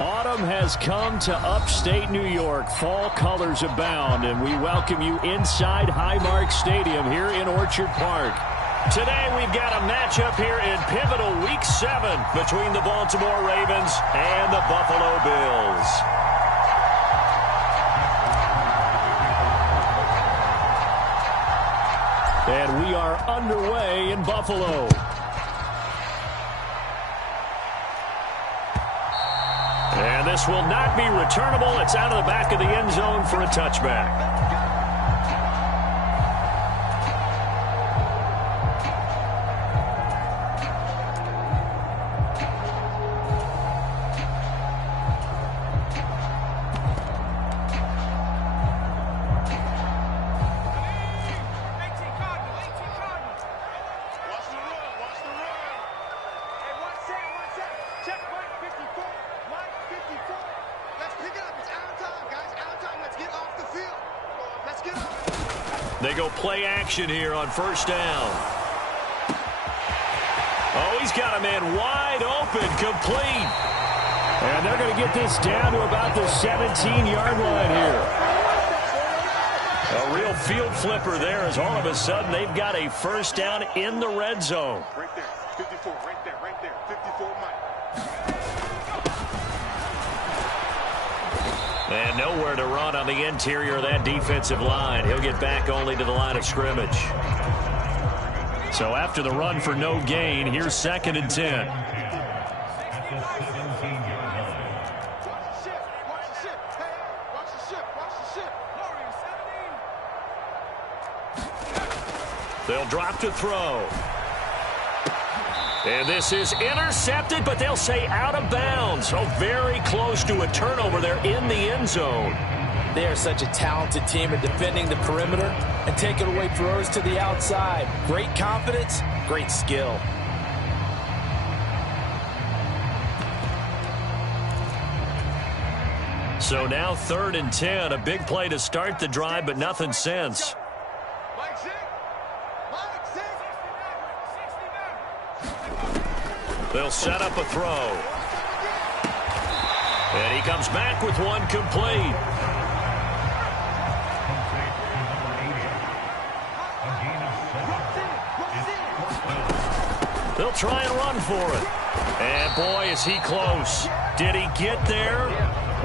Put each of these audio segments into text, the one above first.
Autumn has come to upstate New York. Fall colors abound, and we welcome you inside Highmark Stadium here in Orchard Park. Today we've got a matchup here in pivotal Week 7 between the Baltimore Ravens and the Buffalo Bills. And we are underway in Buffalo. And this will not be returnable. It's out of the back of the end zone for a touchback. They go play action here on first down. Oh, he's got a man wide open, complete. And they're going to get this down to about the 17-yard line here. A real field flipper there as all of a sudden they've got a first down in the red zone. Right there, 54, right there, 54, Mike. And nowhere to run on the interior of that defensive line. He'll get back only to the line of scrimmage. So after the run for no gain, here's 2nd and 10. They'll drop to throw. And this is intercepted, but they'll say out of bounds. So very close to a turnover there in the end zone. They are such a talented team at defending the perimeter and taking away throws to the outside. Great confidence, great skill. So now 3rd and 10, a big play to start the drive, but nothing since. They'll set up a throw. And he comes back with one complete. They'll try and run for it. And boy, is he close. Did he get there?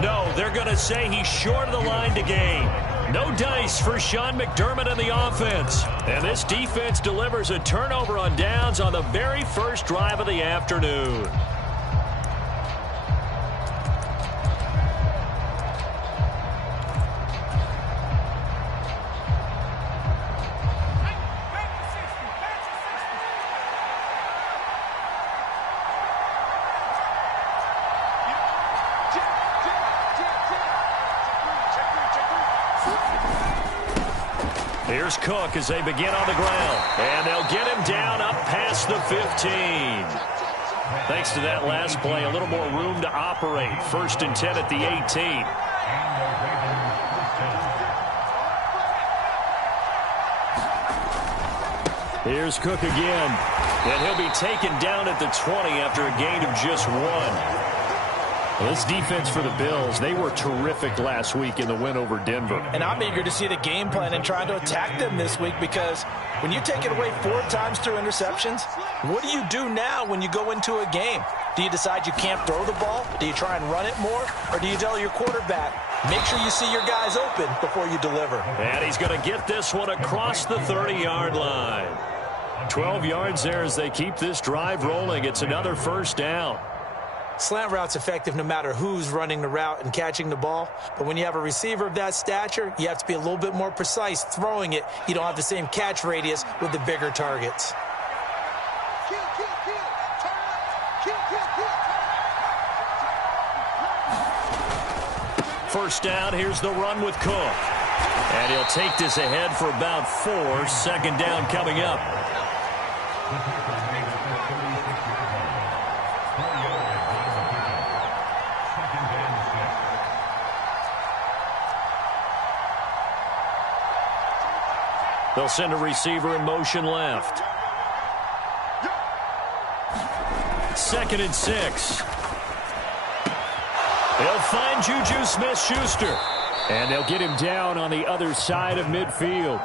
No, they're going to say he's short of the line to gain. No dice for Sean McDermott and the offense. And this defense delivers a turnover on downs on the very first drive of the afternoon. Here's Cook as they begin on the ground. And they'll get him down up past the 15. Thanks to that last play, a little more room to operate. 1st and 10 at the 18. Here's Cook again. And he'll be taken down at the 20 after a gain of just 1. Well, this defense for the Bills, they were terrific last week in the win over Denver. And I'm eager to see the game plan and trying to attack them this week, because when you take it away 4 times through interceptions, what do you do now when you go into a game? Do you decide you can't throw the ball? Do you try and run it more? Or do you tell your quarterback, make sure you see your guys open before you deliver? And he's going to get this one across the 30-yard line. 12 yards there as they keep this drive rolling. It's another first down. Slant route's effective no matter who's running the route and catching the ball. But when you have a receiver of that stature, you have to be a little bit more precise throwing it. You don't have the same catch radius with the bigger targets. First down, here's the run with Cook. And he'll take this ahead for about 4. 2nd down coming up. They'll send a receiver in motion left. 2nd and 6. He'll find Juju Smith-Schuster. And they'll get him down on the other side of midfield.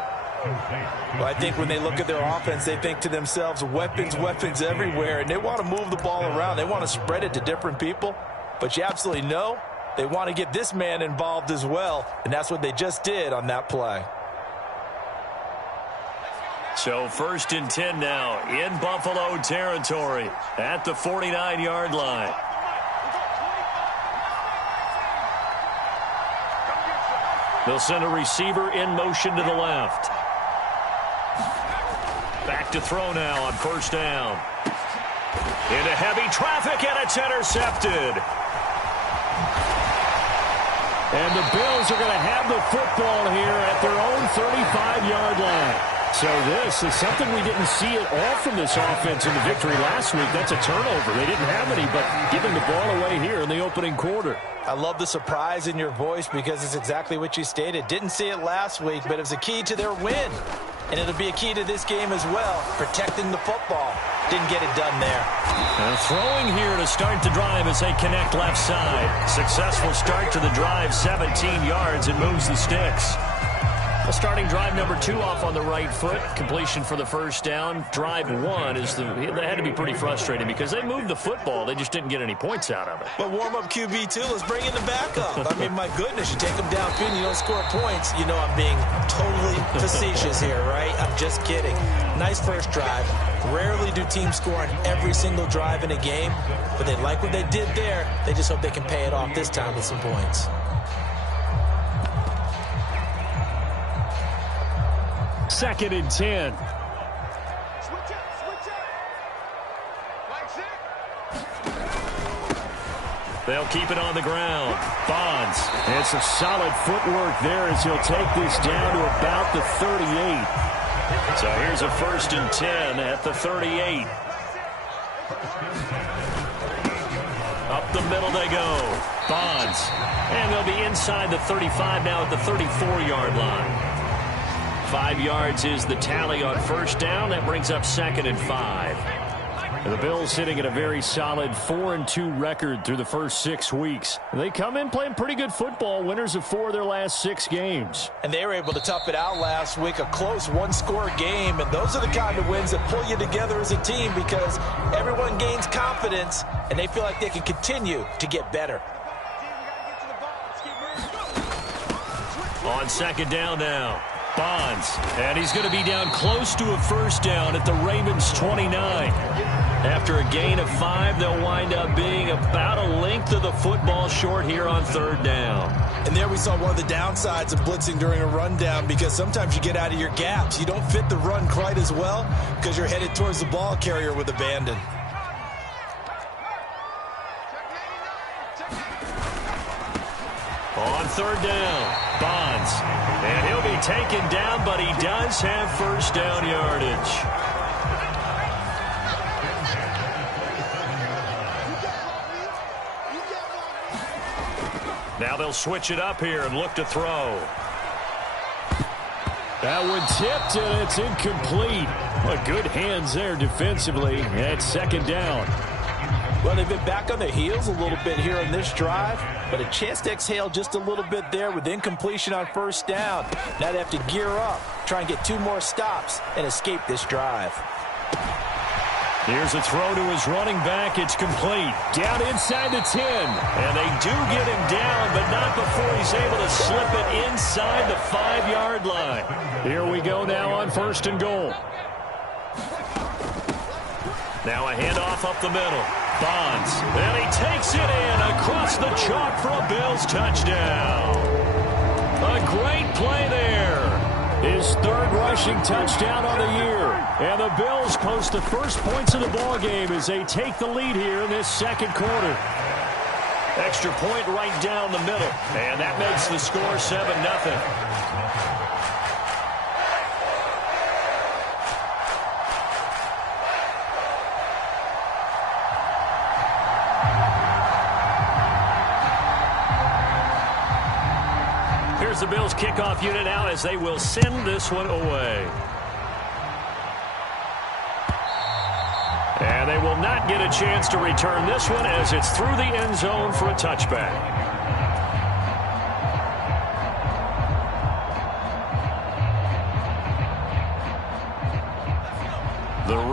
Well, I think when they look at their offense, they think to themselves, weapons, weapons everywhere, and they want to move the ball around. They want to spread it to different people. But you absolutely know they want to get this man involved as well, and that's what they just did on that play. So 1st and 10 now in Buffalo territory at the 49-yard line. They'll send a receiver in motion to the left. Back to throw now on 1st down. Into heavy traffic, and it's intercepted. And the Bills are going to have the football here at their own 35-yard line. So this is something we didn't see at all from this offense in the victory last week. That's a turnover. They didn't have any, but giving the ball away here in the opening quarter. I love the surprise in your voice because it's exactly what you stated. Didn't see it last week, but it was a key to their win. And it'll be a key to this game as well, protecting the football. Didn't get it done there. Throwing here to start the drive as they connect left side. Successful start to the drive, 17 yards, and moves the sticks. Starting drive number 2 off on the right foot. Completion for the 1st down. Drive 1 is that had to be pretty frustrating because they moved the football. They just didn't get any points out of it. But warm-up QB2, let's bring in the backup. I mean, my goodness, you take them downfield and you don't score points. You know I'm being totally facetious here, right? I'm just kidding. Nice first drive. Rarely do teams score on every single drive in a game, but they like what they did there. They just hope they can pay it off this time with some points. 2nd and 10. They'll keep it on the ground. Bonds. It's a solid footwork there as he'll take this down to about the 38. So here's a 1st and 10 at the 38. Up the middle they go. Bonds. And they'll be inside the 35 now at the 34-yard line. 5 yards is the tally on 1st down. That brings up 2nd and 5. The Bills sitting at a very solid 4-2 record through the first 6 weeks. They come in playing pretty good football, winners of 4 of their last 6 games. And they were able to tough it out last week, a close one-score game. And those are the kind of wins that pull you together as a team because everyone gains confidence and they feel like they can continue to get better. On 2nd down now. Bonds, and he's going to be down close to a 1st down at the Ravens' 29. After a gain of 5, they'll wind up being about a length of the football short here on 3rd down. And there we saw one of the downsides of blitzing during a rundown because sometimes you get out of your gaps. You don't fit the run quite as well because you're headed towards the ball carrier with abandon. On 3rd down, Bonds. And he'll be taken down, but he does have 1st down yardage. Now they'll switch it up here and look to throw. That one tipped, and it's incomplete. Well, good hands there defensively at 2nd down. Well, they've been back on their heels a little bit here on this drive, but a chance to exhale just a little bit there with incompletion on 1st down. Now they have to gear up, try and get 2 more stops, and escape this drive. Here's a throw to his running back. It's complete. Down inside the 10. And they do get him down, but not before he's able to slip it inside the 5-yard line. Here we go now on 1st and goal. Now a handoff up the middle. Bonds. And he takes it in across the chalk for a Bills touchdown. A great play there. His 3rd rushing touchdown on the year. And the Bills post the first points of the ball game as they take the lead here in this 2nd quarter. Extra point right down the middle. And that makes the score 7-0. Here's the Bills kickoff unit now as they will send this one away. And they will not get a chance to return this one as it's through the end zone for a touchback.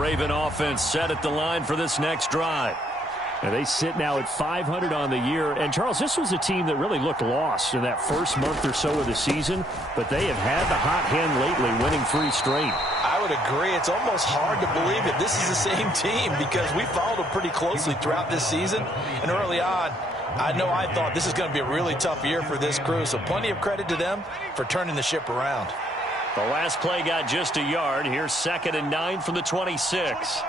Raven offense set at the line for this next drive. And they sit now at 500 on the year. And, Charles, this was a team that really looked lost in that first month or so of the season, but they have had the hot hand lately, winning 3 straight. I would agree. It's almost hard to believe that this is the same team because we followed them pretty closely throughout this season. And early on, I thought this is going to be a really tough year for this crew, so plenty of credit to them for turning the ship around. The last play got just a yard. Here's 2nd and 9 from the 26.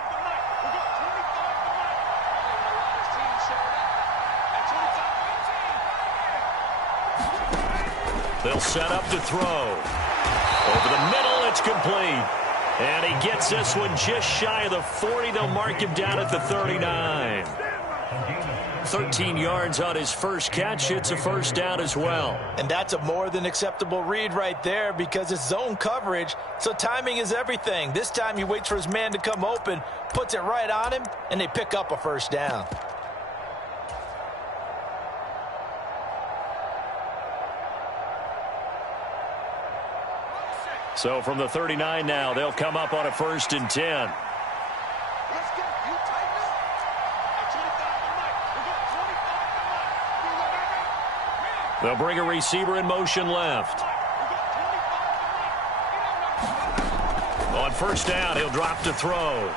They'll set up to throw. Over the middle, it's complete. And he gets this one just shy of the 40. They'll mark him down at the 39. 13 yards on his first catch. It's a first down as well. And that's a more than acceptable read right there because it's zone coverage, so timing is everything. This time he waits for his man to come open, puts it right on him, and they pick up a first down. So from the 39 now, they'll come up on a 1st and 10. They'll bring a receiver in motion left. On 1st down, he'll drop to throw.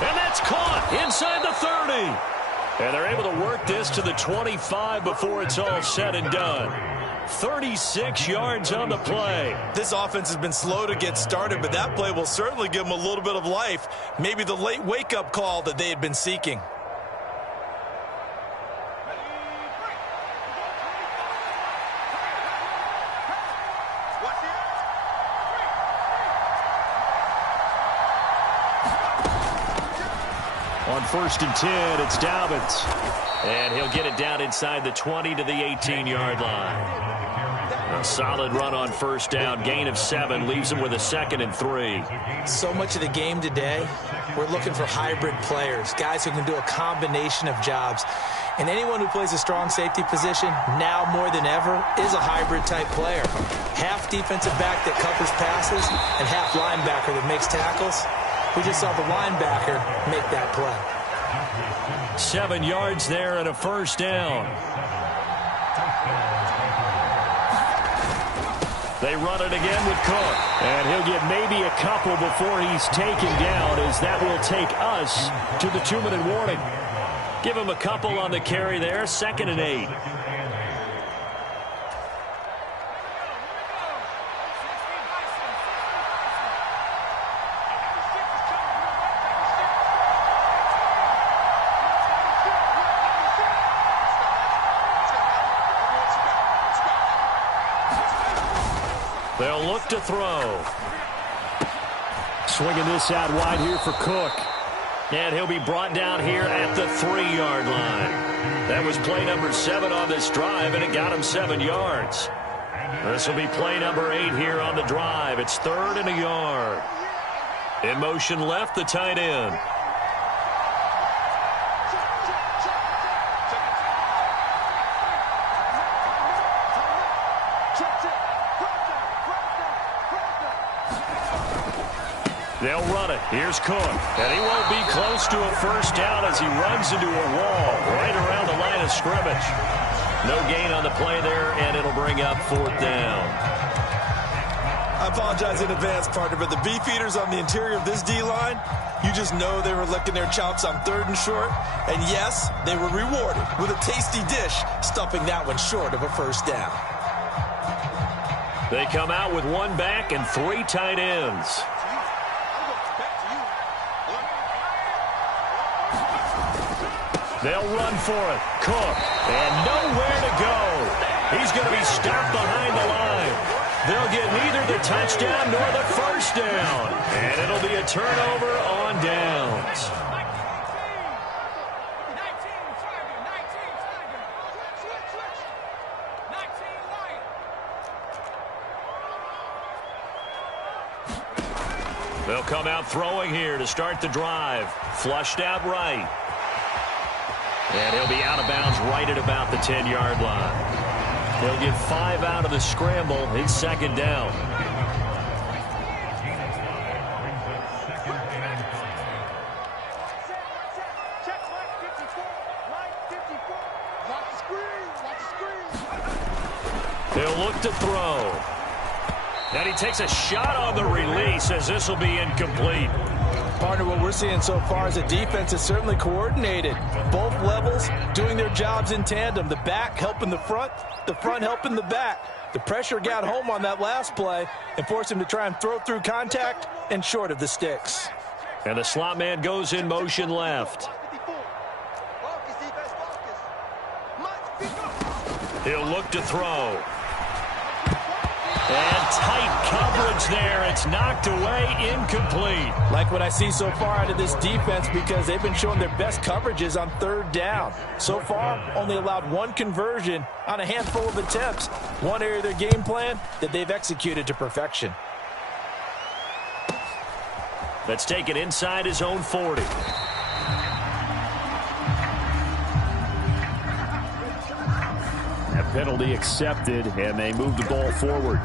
And that's caught inside the 30. And they're able to work this to the 25 before it's all said and done. 36 yards on the play. This offense has been slow to get started, but that play will certainly give them a little bit of life. Maybe the late wake-up call that they had been seeking. On 1st and 10, it's Dobbins. And he'll get it down inside the 20 to the 18-yard line. A solid run on 1st down. Gain of 7 leaves him with a 2nd and 3. So much of the game today, we're looking for hybrid players, guys who can do a combination of jobs. And anyone who plays a strong safety position, now more than ever, is a hybrid-type player. Half defensive back that covers passes and half linebacker that makes tackles. We just saw the linebacker make that play. 7 yards there and a 1st down. They run it again with Cook. And he'll get maybe a couple before he's taken down, as that will take us to the 2-minute warning. Give him a couple on the carry there. 2nd and 8. They'll look to throw. Swinging this out wide here for Cook. And he'll be brought down here at the 3-yard line. That was play number 7 on this drive, and it got him 7 yards. This will be play number 8 here on the drive. It's 3rd and a yard. In motion left, the tight end. They'll run it. Here's Cook. And he won't be close to a 1st down as he runs into a wall right around the line of scrimmage. No gain on the play there, and it'll bring up 4th down. I apologize in advance, partner, but the beef eaters on the interior of this D-line, you just know they were licking their chops on 3rd and short. And yes, they were rewarded with a tasty dish, stuffing that one short of a 1st down. They come out with 1 back and 3 tight ends. They'll run for it. Cook. And nowhere to go. He's going to be stopped behind the line. They'll get neither the touchdown nor the 1st down. And it'll be a turnover on downs. They'll come out throwing here to start the drive. Flushed out right. And he'll be out of bounds right at about the 10-yard line. He'll get 5 out of the scramble. It's 2nd down. He'll look to throw. And he takes a shot on the release as this will be incomplete. Partner, what we're seeing so far is the defense is certainly coordinated. Both levels doing their jobs in tandem. The back helping the front helping the back. The pressure got home on that last play and forced him to try and throw through contact and short of the sticks. And the slot man goes in motion left. He'll look to throw. And tight coverage there. It's knocked away, incomplete. Like what I see so far out of this defense, because they've been showing their best coverages on third down. So far, only allowed one conversion on a handful of attempts. One area of their game plan that they've executed to perfection. Let's take it inside his own 40. That penalty accepted, and they move the ball forward.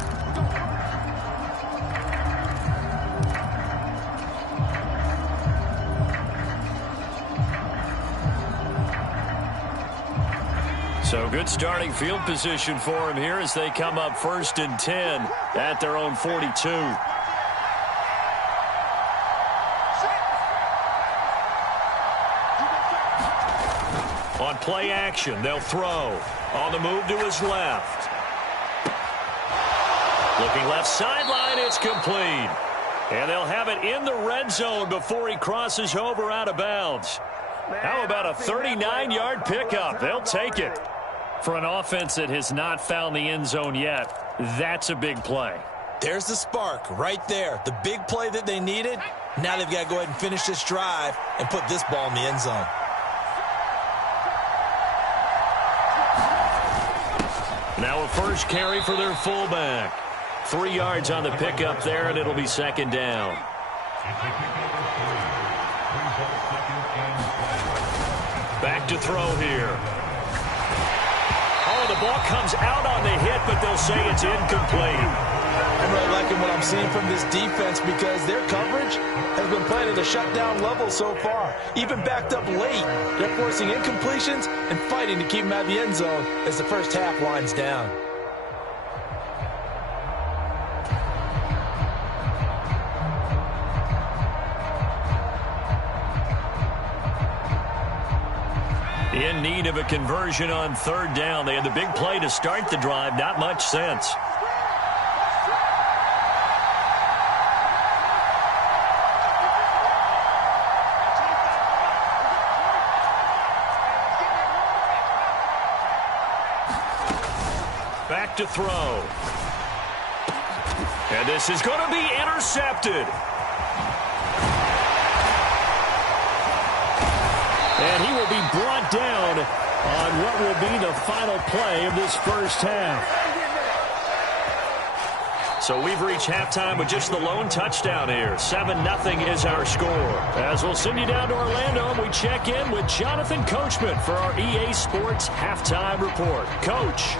So good starting field position for him here as they come up 1st and 10 at their own 42. On play action, they'll throw. On the move to his left. Looking left sideline, it's complete. And they'll have it in the red zone before he crosses over out of bounds. How about a 39-yard pickup? They'll take it. For an offense that has not found the end zone yet, that's a big play. There's the spark right there. The big play that they needed. Now they've got to go ahead and finish this drive and put this ball in the end zone. Now a first carry for their fullback. 3 yards on the pickup there, and it'll be 2nd down. Back to throw here. Oh, the ball comes out on the hit, but they'll say it's incomplete. I'm really liking what I'm seeing from this defense because their coverage has been playing at a shutdown level so far. Even backed up late, they're forcing incompletions and fighting to keep them out of the end zone as the first half winds down. In need of a conversion on 3rd down. They had the big play to start the drive. Not much sense. Back to throw. And this is going to be intercepted. And he will be brought down on what will be the final play of this first half. So we've reached halftime with just the lone touchdown here. 7-0 is our score. As we'll send you down to Orlando, and we check in with Jonathan Coachman for our EA Sports Halftime Report. Coach.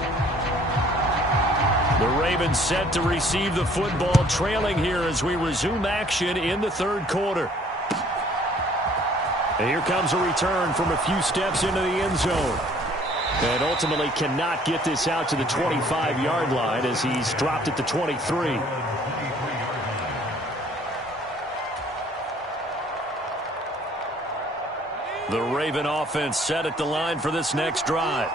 The Ravens set to receive the football, trailing here as we resume action in the 3rd quarter. And here comes a return from a few steps into the end zone. And ultimately cannot get this out to the 25-yard line as he's dropped it to 23. The Raven offense set at the line for this next drive.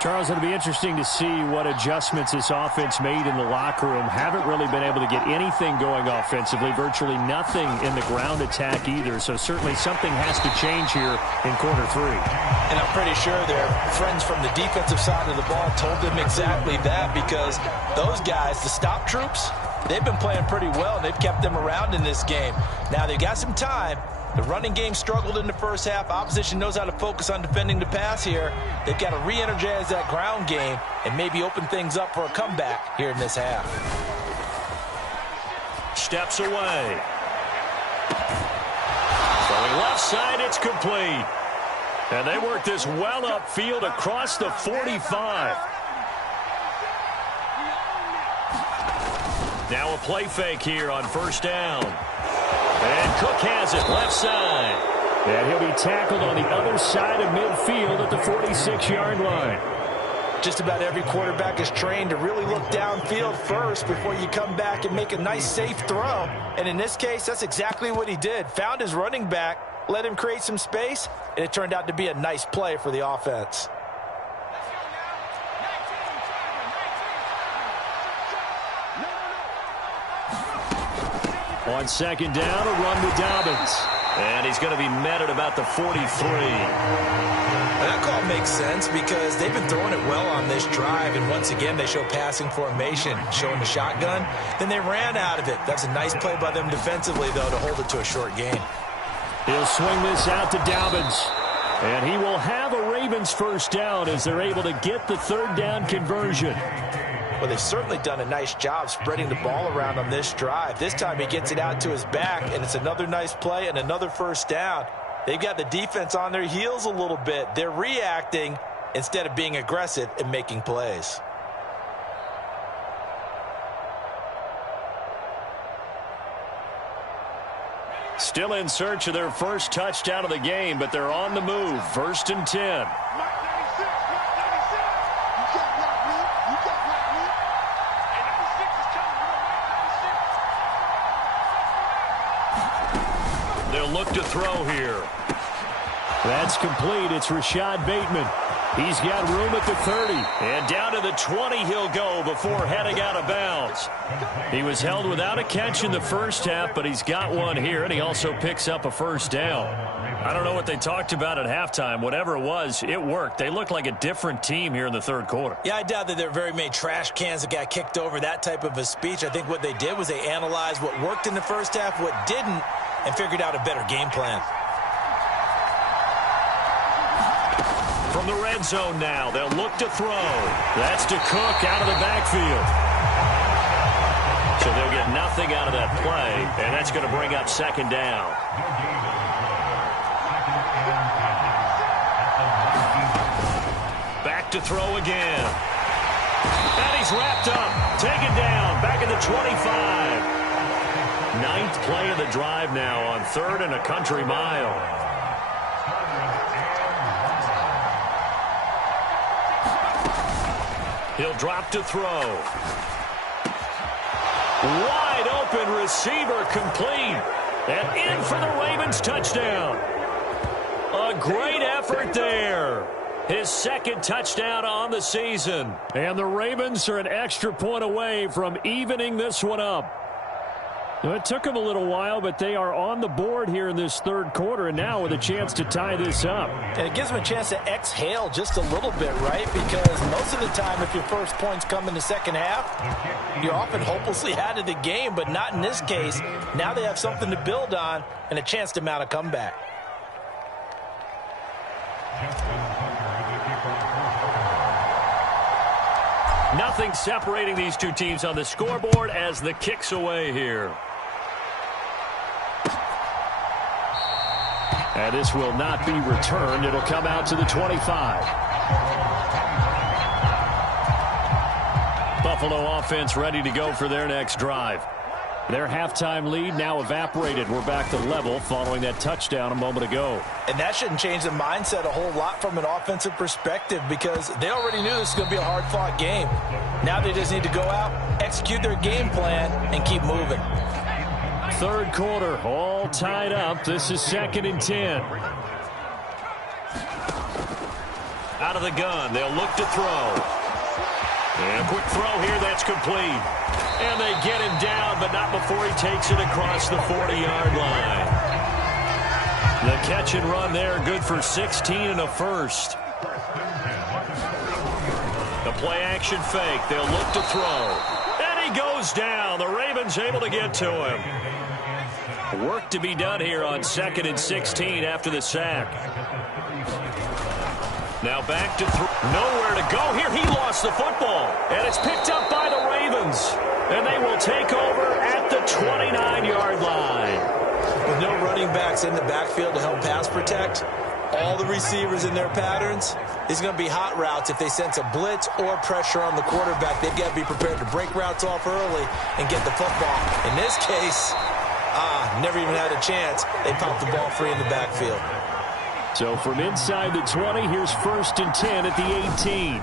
Charles, it'll be interesting to see what adjustments this offense made in the locker room. Haven't really been able to get anything going offensively, virtually nothing in the ground attack either. So certainly something has to change here in quarter 3. And I'm pretty sure their friends from the defensive side of the ball told them exactly that, because those guys, the stop troops, they've been playing pretty well, and they've kept them around in this game. Now they've got some time. The running game struggled in the first half. Opposition knows how to focus on defending the pass here. They've got to re-energize that ground game and maybe open things up for a comeback here in this half. Steps away. Throwing left side, it's complete. And they work this well upfield across the 45. Now a play fake here on 1st down. And Cook has it left side. And he'll be tackled on the other side of midfield at the 46-yard line. Just about every quarterback is trained to really look downfield first before you come back and make a nice, safe throw. And in this case, that's exactly what he did. Found his running back, let him create some space, and it turned out to be a nice play for the offense. On second down, a run with Dobbins. And he's going to be met at about the 43. That call makes sense because they've been throwing it well on this drive, and once again they show passing formation, showing the shotgun. Then they ran out of it. That's a nice play by them defensively, though, to hold it to a short gain. He'll swing this out to Dobbins. And he will have a Ravens first down as they're able to get the third down conversion. Well, they've certainly done a nice job spreading the ball around on this drive. This time he gets it out to his back, and it's another nice play and another first down. They've got the defense on their heels a little bit. They're reacting instead of being aggressive and making plays. Still in search of their first touchdown of the game, but they're on the move. 1st and 10. They'll look to throw here. That's complete. It's Rashad Bateman. He's got room at the 30. And down to the 20 he'll go before heading out of bounds. He was held without a catch in the first half, but he's got one here, and he also picks up a first down. I don't know what they talked about at halftime. Whatever it was, it worked. They look like a different team here in the third quarter. Yeah, I doubt that there are very many trash cans that got kicked over, that type of a speech. I think what they did was they analyzed what worked in the first half, what didn't, and figured out a better game plan. From the red zone now, they'll look to throw. That's to Cook out of the backfield. So they'll get nothing out of that play, and that's going to bring up second down. Back to throw again. And he's wrapped up, taken down, back at the 25. 9th play of the drive now on 3rd and a country mile. He'll drop to throw. Wide open receiver complete. And in for the Ravens touchdown. A great effort there. His 2nd touchdown on the season. And the Ravens are an extra point away from evening this one up. It took them a little while, but they are on the board here in this third quarter, and now with a chance to tie this up. And it gives them a chance to exhale just a little bit, right? Because most of the time, if your first points come in the second half, you're often hopelessly out of the game, but not in this case. Now they have something to build on and a chance to mount a comeback. Nothing separating these two teams on the scoreboard as the kick's away here. And this will not be returned. It'll come out to the 25. Buffalo offense ready to go for their next drive. Their halftime lead now evaporated. We're back to level following that touchdown a moment ago. And that shouldn't change the mindset a whole lot from an offensive perspective because they already knew this was going to be a hard-fought game. Now they just need to go out, execute their game plan, and keep moving. Third quarter, all tied up. This is 2nd and 10. Out of the gun, they'll look to throw. And a quick throw here, that's complete. And they get him down, but not before he takes it across the 40-yard line. The catch and run there, good for 16 and a first. The play-action fake, they'll look to throw. And he goes down. The Ravens able to get to him. Work to be done here on 2nd and 16 after the sack. Now back to nowhere to go here. He lost the football, and it's picked up by the Ravens. And they will take over at the 29-yard line. With no running backs in the backfield to help pass protect, all the receivers in their patterns, it's going to be hot routes if they sense a blitz or pressure on the quarterback. They've got to be prepared to break routes off early and get the football. In this case, never even had a chance. They popped the ball free in the backfield. So from inside the 20, here's 1st and 10 at the 18.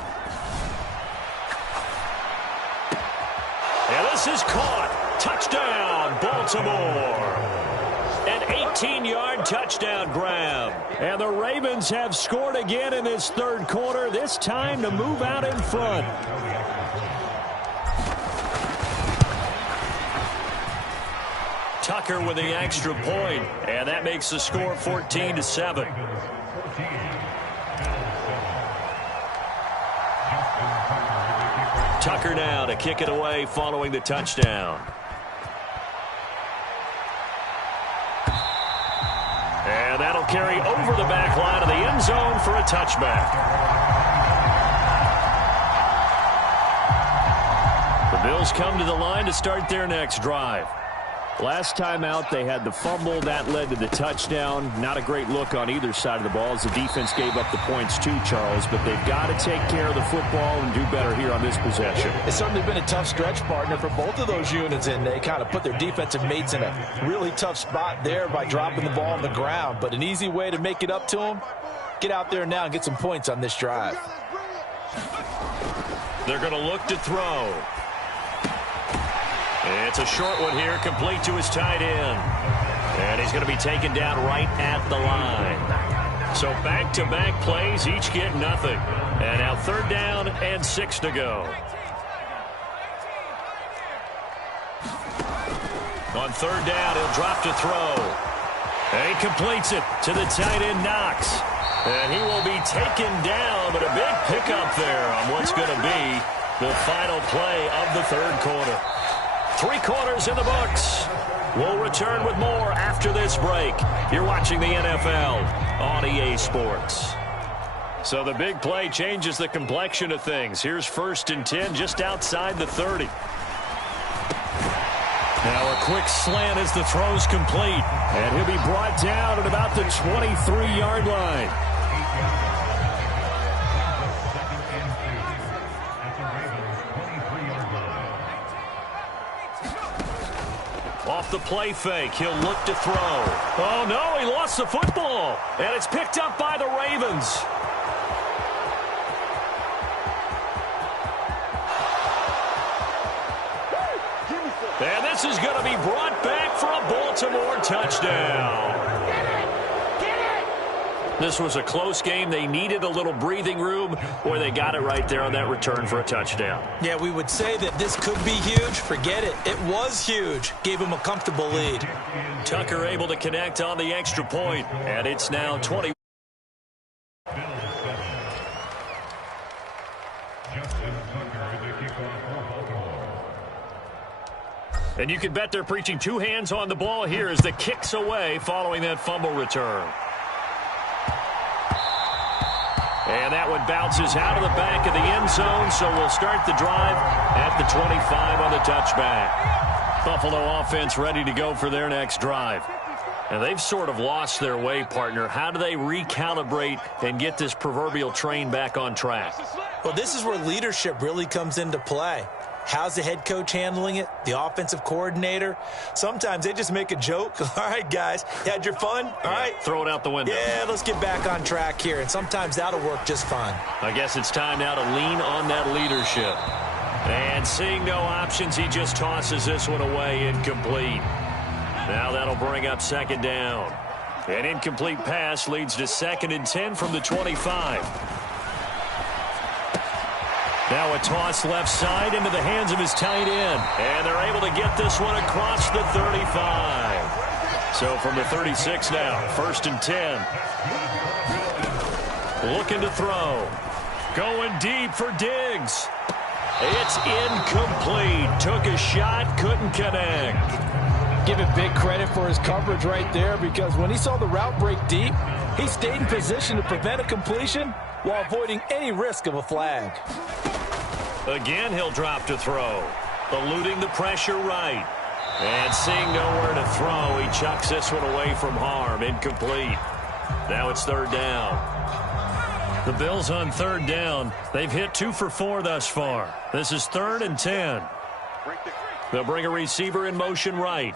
This is caught. Touchdown, Baltimore. An 18-yard touchdown grab. And the Ravens have scored again in this third quarter, this time to move out in front. Tucker with the extra point, and that makes the score 14-7. Tucker now to kick it away following the touchdown. And that'll carry over the back line of the end zone for a touchback. The Bills come to the line to start their next drive. Last time out, they had the fumble. That led to the touchdown. Not a great look on either side of the ball as the defense gave up the points too, Charles. But they've got to take care of the football and do better here on this possession. It's certainly been a tough stretch, partner, for both of those units, and they kind of put their defensive mates in a really tough spot there by dropping the ball on the ground. But an easy way to make it up to them, get out there now and get some points on this drive. They're going to look to throw. It's a short one here, complete to his tight end. And he's going to be taken down right at the line. So back-to-back plays, each get nothing. And now third down and 6 to go. On third down, he'll drop to throw. And he completes it to the tight end, Knox. And he will be taken down, but a big pickup there on what's going to be the final play of the third quarter. 3 quarters in the books. We'll return with more after this break. You're watching the NFL on EA Sports. So the big play changes the complexion of things. Here's 1st and 10 just outside the 30. Now a quick slant as the throw's complete. And he'll be brought down at about the 23-yard line. Off the play fake, he'll look to throw. Oh, no, he lost the football. And it's picked up by the Ravens. And this is going to be brought back for a Baltimore touchdown. This was a close game. They needed a little breathing room, or they got it right there on that return for a touchdown. Yeah, we would say that this could be huge. Forget it. It was huge. Gave him a comfortable lead. Tucker able to connect on the extra point, and it's now 20. And you can bet they're preaching 2 hands on the ball here as the kick's away following that fumble return. And that one bounces out of the back of the end zone, so we'll start the drive at the 25 on the touchback. Buffalo offense ready to go for their next drive. And they've sort of lost their way, partner. How do they recalibrate and get this proverbial train back on track? Well, this is where leadership really comes into play. How's the head coach handling it? The offensive coordinator? Sometimes they just make a joke. All right, guys, you had your fun? All right. Throw it out the window. Yeah, let's get back on track here. And sometimes that'll work just fine. I guess it's time now to lean on that leadership. And seeing no options, he just tosses this one away, incomplete. Now that'll bring up 2nd down. An incomplete pass leads to 2nd and 10 from the 25. Now a toss left side into the hands of his tight end. And they're able to get this one across the 35. So from the 36 now, 1st and 10. Looking to throw. Going deep for Diggs. It's incomplete. Took a shot, couldn't connect. Give it big credit for his coverage right there, because when he saw the route break deep, he stayed in position to prevent a completion while avoiding any risk of a flag. Again, he'll drop to throw. Eluding the pressure right. And seeing nowhere to throw, he chucks this one away from harm. Incomplete. Now it's 3rd down. The Bills on 3rd down. They've hit 2 for 4 thus far. This is 3rd and 10. They'll bring a receiver in motion right.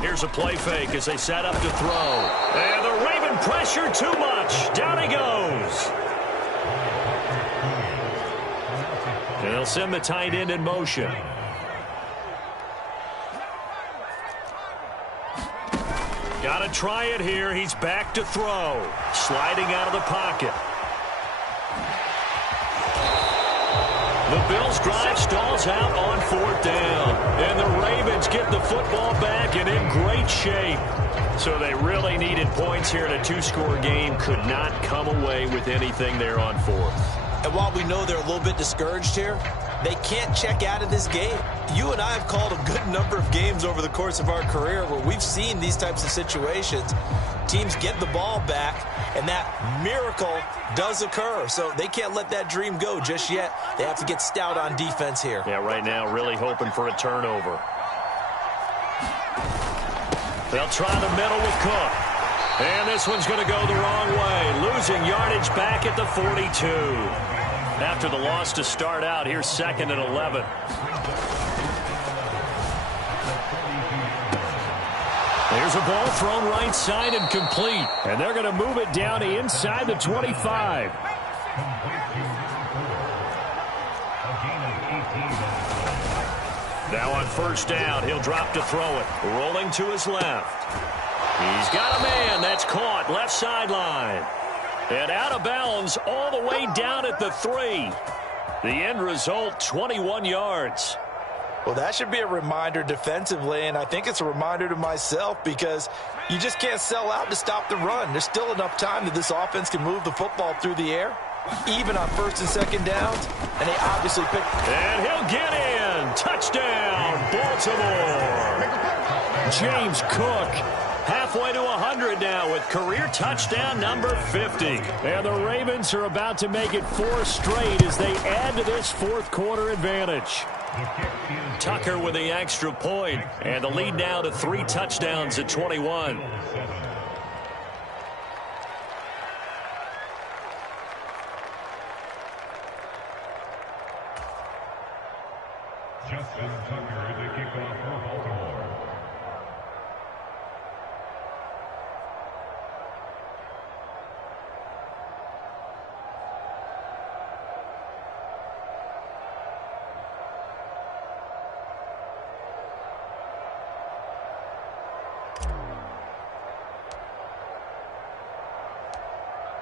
Here's a play fake as they set up to throw. And the Raven pressure too much. Down he goes. And they'll send the tight end in motion. Got to try it here. He's back to throw. Sliding out of the pocket. The Bills drive stalls out on 4th down. And the Ravens get the football back and in great shape. So they really needed points here in a 2-score game. Could not come away with anything there on 4th. And while we know they're a little bit discouraged here, they can't check out of this game. You and I have called a good number of games over the course of our career where we've seen these types of situations. Teams get the ball back, and that miracle does occur. So they can't let that dream go just yet. They have to get stout on defense here. Yeah, right now really hoping for a turnover. They'll try the middle with Cook. And this one's going to go the wrong way. Losing yardage back at the 42. After the loss to start out, here's 2nd and 11. There's a ball thrown right side and complete. And they're going to move it down to inside the 25. Now on 1st down, he'll drop to throw it. Rolling to his left. He's got a man. That's caught. Left sideline. And out of bounds all the way down at the 3. The end result, 21 yards. Well, that should be a reminder defensively, and I think it's a reminder to myself because you just can't sell out to stop the run. There's still enough time that this offense can move the football through the air, even on 1st and 2nd downs, and they obviously pick. And he'll get in. Touchdown, Baltimore. James Cook. Halfway to 100 now with career touchdown number 50. And the Ravens are about to make it 4 straight as they add to this 4th quarter advantage. Tucker with the extra point, and the lead now to 3 touchdowns at 21. Justin Tucker, the kickoff for Baltimore.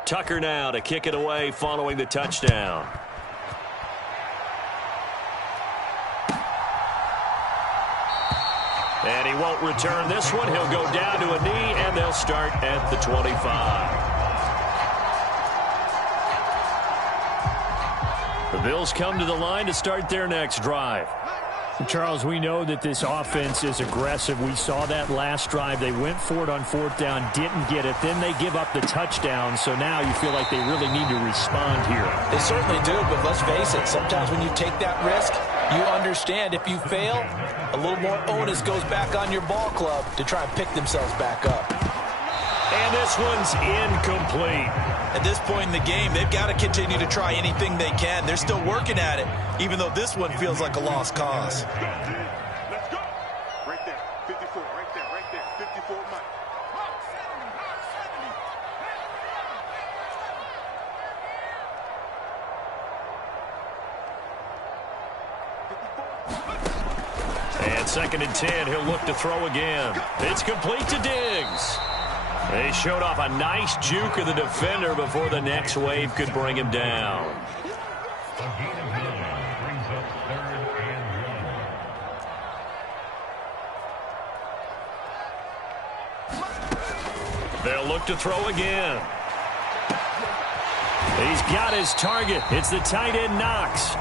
Tucker now to kick it away following the touchdown. And he won't return this one. He'll go down to a knee, and they'll start at the 25. The Bills come to the line to start their next drive. Charles, we know that this offense is aggressive. We saw that last drive. They went for it on 4th down, didn't get it. Then they give up the touchdown. So now you feel like they really need to respond here. They certainly do, but let's face it. Sometimes when you take that risk, you understand if you fail, a little more onus goes back on your ball club to try and pick themselves back up. And this one's incomplete. At this point in the game, they've got to continue to try anything they can. They're still working at it, even though this one feels like a lost cause. Let's go. Right there. 54. Right there. Right there. 54 Mike. And 2nd and 10, he'll look to throw again. It's complete to Diggs. They showed off a nice juke of the defender before the next wave could bring him down. They'll look to throw again. He's got his target. It's the tight end Knox.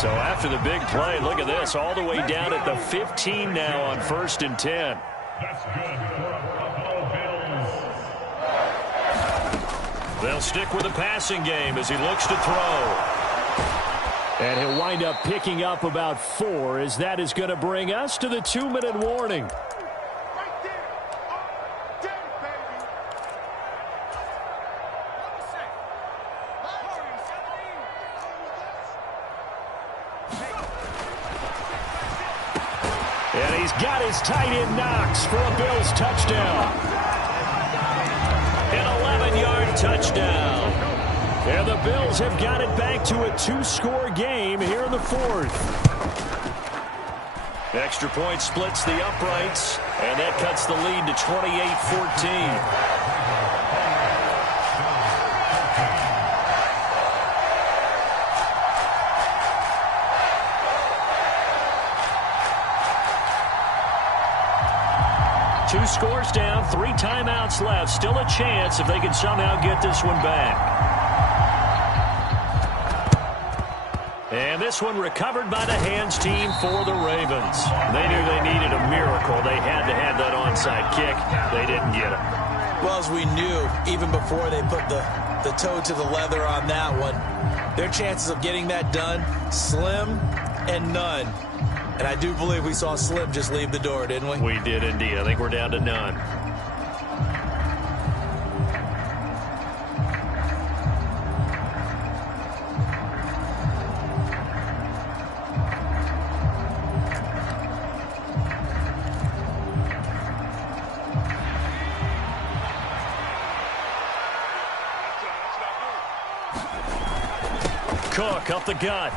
So after the big play, look at this, all the way down at the 15 now on 1st and 10. That's good for a Buffalo Bills. They'll stick with the passing game as he looks to throw. And he'll wind up picking up about 4 as that is going to bring us to the 2-minute warning. Right there. Damn, baby. And he's got his tight end Knox for a Bills touchdown. An 11-yard touchdown. And the Bills have got it back to a 2-score game here in the fourth. Extra point splits the uprights, and that cuts the lead to 28-14. Two scores down, 3 timeouts left. Still a chance if they can somehow get this one back. And this one recovered by the hands team for the Ravens. They knew they needed a miracle. They had to have that onside kick. They didn't get it. Well, as we knew, even before they put the toe to the leather on that one, their chances of getting that done, slim and none. And I do believe we saw Slim just leave the door, didn't we? We did indeed. I think we're down to none. Cook up the gut.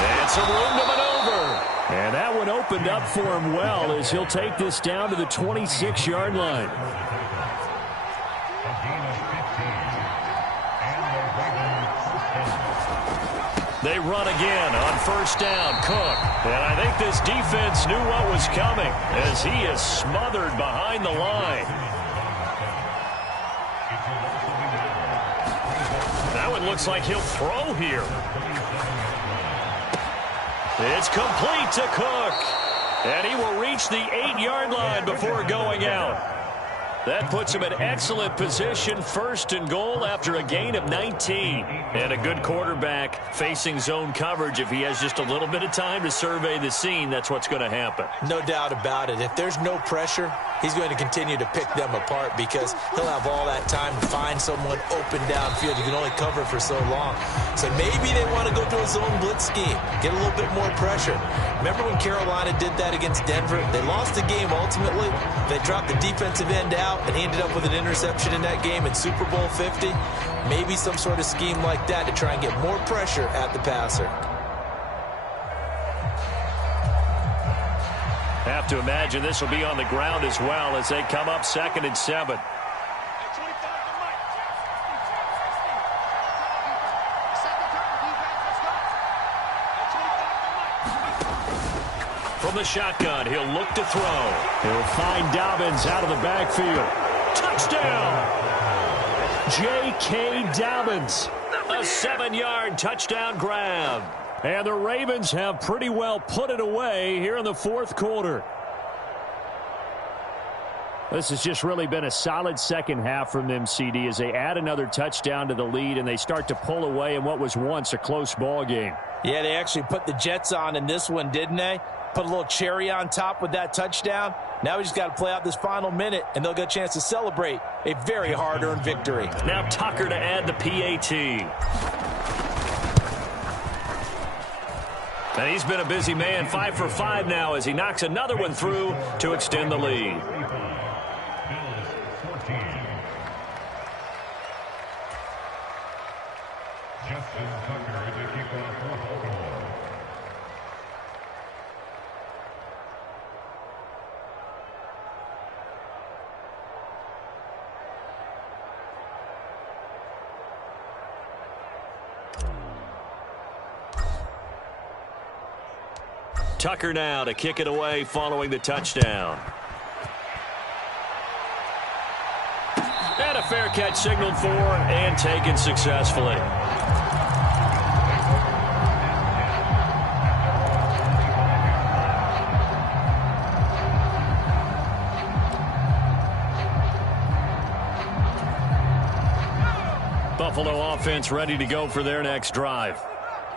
And some room to maneuver. And that one opened up for him well as he'll take this down to the 26-yard line. They run again on first down. Cook. And I think this defense knew what was coming as he is smothered behind the line. That one looks like he'll throw here. It's complete to Cook. And he will reach the 8-yard line before going out. That puts him in excellent position, first and goal after a gain of 19. And a good quarterback facing zone coverage. If he has just a little bit of time to survey the scene, that's what's going to happen. No doubt about it. If there's no pressure, he's going to continue to pick them apart because he'll have all that time to find someone open downfield. You can only cover for so long. So maybe they want to go to a zone blitz scheme, get a little bit more pressure. Remember when Carolina did that against Denver? They lost the game ultimately. They dropped the defensive end out, and he ended up with an interception in that game in Super Bowl 50. Maybe some sort of scheme like that to try and get more pressure at the passer. Have to imagine this will be on the ground as well as they come up 2nd and 7. From the shotgun, he'll look to throw. He'll find Dobbins out of the backfield. Touchdown! J.K. Dobbins. A 7-yard touchdown grab. And the Ravens have pretty well put it away here in the fourth quarter. This has just really been a solid second half from them, CD, as they add another touchdown to the lead and they start to pull away in what was once a close ball game. Yeah, they actually put the Jets on in this one, didn't they? Put a little cherry on top with that touchdown. Now we just got to play out this final minute, and they'll get a chance to celebrate a very hard-earned victory. Now Tucker to add the PAT. And he's been a busy man, 5 for 5 now as he knocks another one through to extend the lead. Tucker now to kick it away following the touchdown. And a fair catch signaled for and taken successfully. Buffalo offense ready to go for their next drive.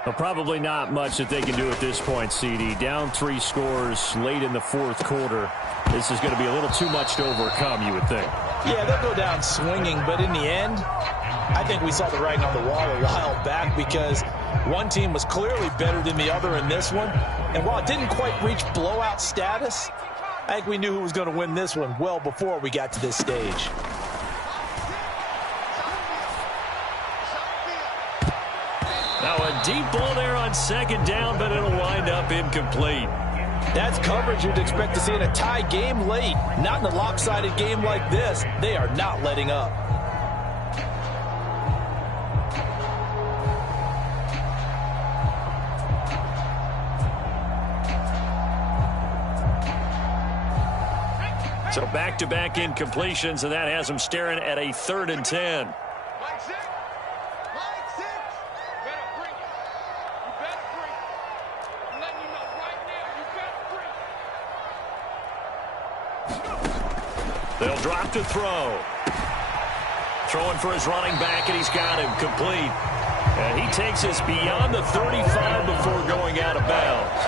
Well, probably not much that they can do at this point, CD. Down 3 scores late in the fourth quarter. This is going to be a little too much to overcome, you would think. Yeah, they'll go down swinging, but in the end, I think we saw the writing on the wall a while back because one team was clearly better than the other in this one. And while it didn't quite reach blowout status, I think we knew who was going to win this one well before we got to this stage. deep ball there on second down, but it'll wind up incomplete. That's coverage you'd expect to see in a tie game late. Not in a lopsided game like this. They are not letting up. So back-to-back incompletions, and that has them staring at a 3rd and 10. Line 6. Line 6. You better bring it. You better bring it. I'm letting you know right now, you better bring it. They'll drop to throw. Throwing for his running back, and he's got him complete. And he takes us beyond the 35 before going out of bounds.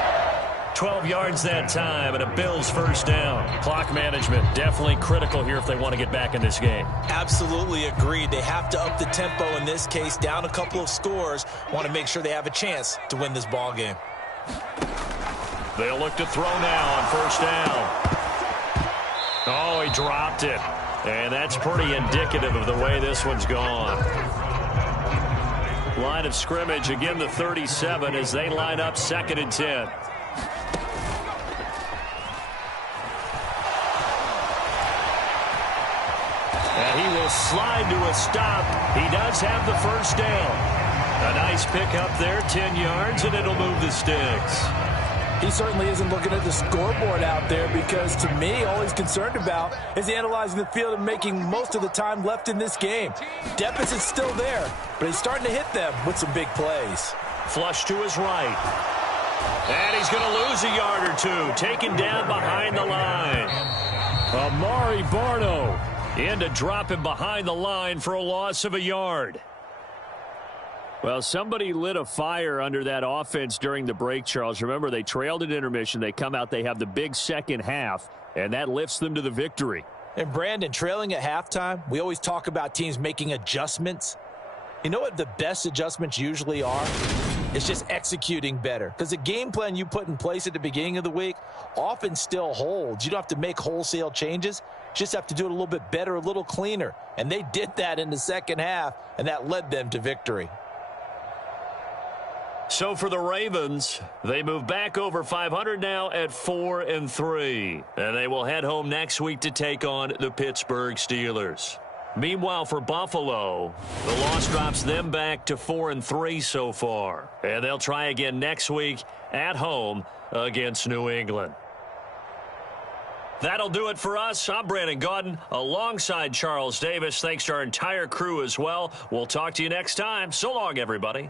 12 yards that time, and a Bills first down. Clock management definitely critical here if they want to get back in this game. Absolutely agreed. They have to up the tempo in this case, down a couple of scores. Want to make sure they have a chance to win this ball game. They'll look to throw now on first down. Oh, he dropped it. And that's pretty indicative of the way this one's gone. Line of scrimmage, again the 37 as they line up 2nd and 10. And he will slide to a stop. He does have the first down. A nice pickup there, 10 yards, and it'll move the sticks. He certainly isn't looking at the scoreboard out there because, to me, all he's concerned about is analyzing the field and making most of the time left in this game. Deficit's still there, but he's starting to hit them with some big plays. Flush to his right. And he's going to lose a yard or two. Taken down behind the line. Amari Barno. In to drop him behind the line for a loss of a yard. Well, somebody lit a fire under that offense during the break, Charles. Remember, they trailed at intermission. They come out, they have the big second half, and that lifts them to the victory. And, Brandon, trailing at halftime, we always talk about teams making adjustments. You know what the best adjustments usually are? It's just executing better. Because the game plan you put in place at the beginning of the week often still holds. You don't have to make wholesale changes. Just have to do it a little bit better, a little cleaner. And they did that in the second half, and that led them to victory. So for the Ravens, they move back over 500 now at 4-3. And they will head home next week to take on the Pittsburgh Steelers. Meanwhile, for Buffalo, the loss drops them back to 4-3 so far. And they'll try again next week at home against New England. That'll do it for us. I'm Brandon Gaudin alongside Charles Davis. Thanks to our entire crew as well. We'll talk to you next time. So long, everybody.